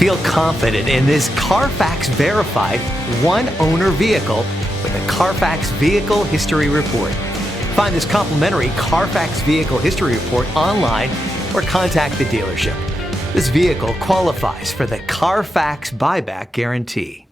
Feel confident in this Carfax verified one-owner vehicle with a Carfax Vehicle History Report. Find this complimentary Carfax Vehicle History Report online or contact the dealership. This vehicle qualifies for the Carfax Buyback Guarantee.